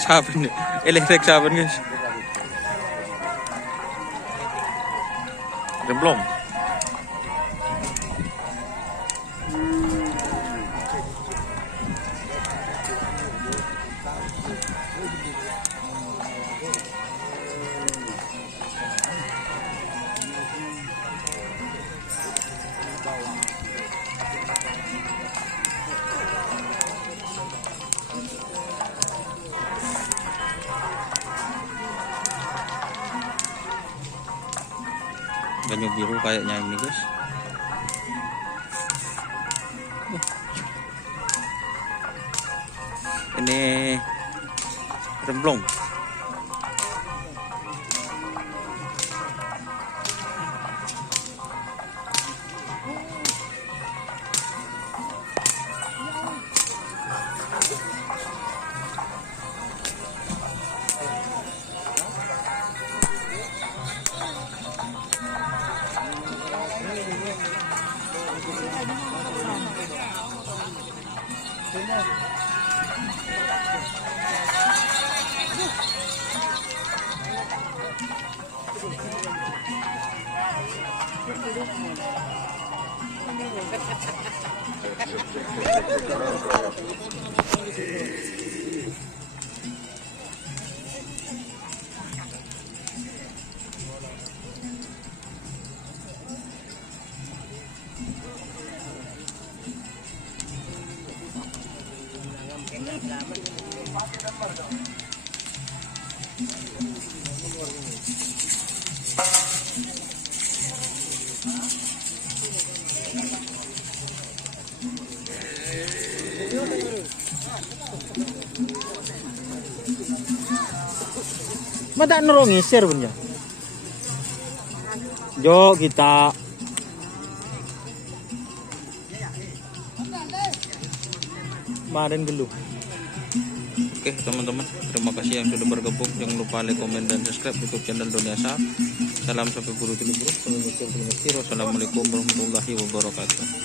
Sabun, elektrik sabun guys. Belum. Banyu biru kayaknya ini guys. Ini remblong. Mata nolongi share punya. Jo kita kemarin geluh. Oke teman-teman, terima kasih yang sudah bergabung. Jangan lupa like, komen, dan subscribe YouTube channel Doniasa. Salam sampai buru dulu bro. Assalamualaikum warahmatullahi wabarakatuh.